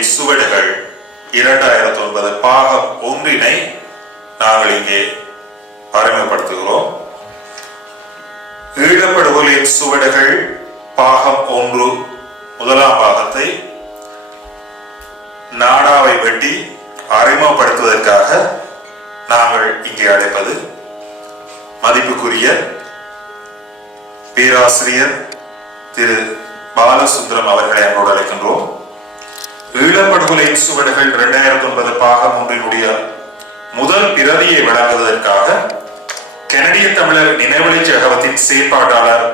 ஈழப்படுகொலையின் சுவடுகள் 2009 பாகம் 1 நாங்கள் இங்கே அறிமுகப்படுத்துகிறோம். ஈழப்படுகொலையின் சுவடுகள் பாகம் 1 முதலாம் பாகத்தை நாடாவை வெட்டி அறிமுகப்படுத்துவதற்காக நாங்கள் இங்கே அழைப்பது மதிப்புக்குரிய பேராசிரியர் திரு பாலசுந்தரம் அவர்களை அன்போடு அழைக்கின்றோம். ஈழப்படுகொலையின் சுவடுகள் 2009 பாகம் 1 முதல் பிரதியை வழங்குவதற்காக கனடிய தமிழர் நினைவழி சகவத்தின் செயற்பாட்டாளர்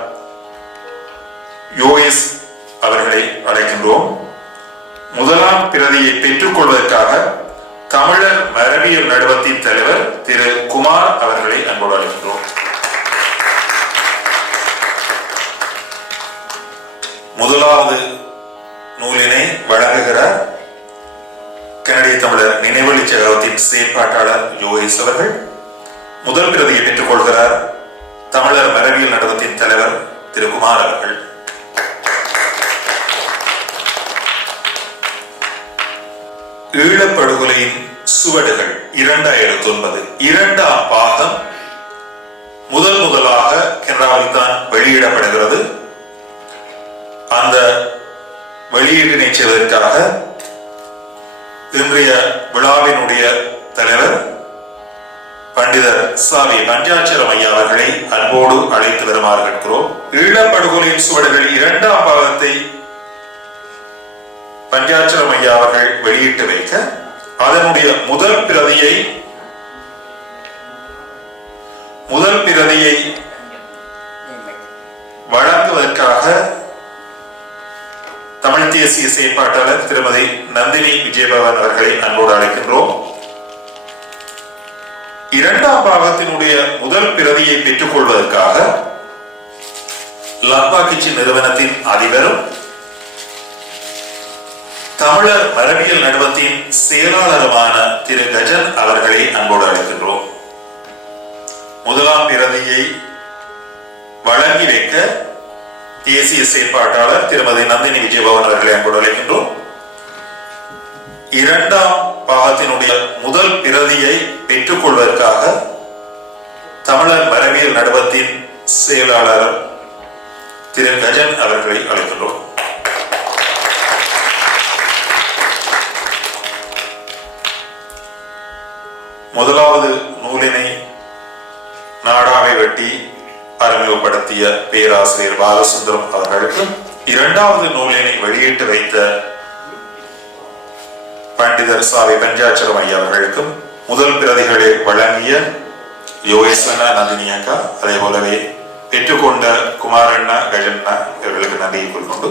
யோஎஸ் அவர்களை அழைக்கின்றோம். முதலாம் பிரதியை பெற்றுக் கொள்வதற்காக தமிழர் மரபியல் நடுவத்தின் தலைவர் திரு குமார் அவர்களை அன்போடு அழைக்கின்றோம். முதலாவது நூலினை வழங்குகிறார் கனடிய தமிழர் நினைவழி சகவத்தின் செயற்பாட்டாளர் யோகேஷ் அவர்கள். முதல் பிரதியை பெற்றுக் கொள்கிறார் தமிழர் மரபியல் நடுவத்தின் தலைவர் திரு குமார் அவர்கள். ஈழப்படுகொலையின் சுவடுகள் 2009 இரண்டாம் பாகம் முதலாக கனடாவில் தான் வெளியிடப்படுகிறது. அந்த வெளியீட்டினை செய்வதற்காக இன்றைய விழாவினுடைய தலைவர் பண்டிதர் சாவி பஞ்சாட்சரம் ஐயா அவர்களை அன்போடு அழைத்து வருமாறு கேட்கிறோம். ஈழப்படுகொலையின் சுவடுகள் இரண்டாம் பாகத்தை பஞ்சாட்சரம் ஐயா அவர்கள் வெளியிட்டு வைக்க அதனுடைய முதல் பிரதியை வழங்குவதற்காக தமிழ் தேசிய செயற்பாட்டாளர் திருமதி நந்தினி விஜயபவன் அவர்களை அன்போடு அழைக்கின்றோம். இரண்டாம் பாகத்தினுடைய முதல் பிரதியை பெற்றுக் கொள்வதற்காக லம்பாக்கிச்சி நிறுவனத்தின் அதிபரும் தமிழர் மரபியல் நடுவத்தின் செயலாளருமான திரு கஜன் அவர்களை அன்போடு அழைக்கின்றோம். முதலாம் பிரதியை வழங்கி வைக்க தேசிய செயற்பாட்டாளர் திருமதி நந்தினி விஜயபவன் அவர்களை அன்போடு அழைக்கின்றோம். இரண்டாம் பாகத்தினுடைய முதல் பிரதியை பெற்றுக் கொள்வதற்காக தமிழர் மரபியல் நடுவத்தின் செயலாளர் திரு கஜன் அவர்களை அழைக்கின்றோம். முதலாவது நூலினை நாடாவை வெட்டி அறிமுகப்படுத்திய பேராசிரியர் பாலசுந்தரம் அவர்களுக்கும், இரண்டாவது நூலினை வெளியிட்டு வைத்த பண்டிதர் சாவி பஞ்சாட்சரம் ஐயா அவர்களுக்கும், முதல் பிரதிகளை வழங்கிய யோகேஸ்வரா நந்தினி அக்கா, அதே போலவே பெற்றுக்கொண்ட குமாரண்ணா கஜண்ணா இவர்களுக்கு நன்றியை கொள்கொண்டு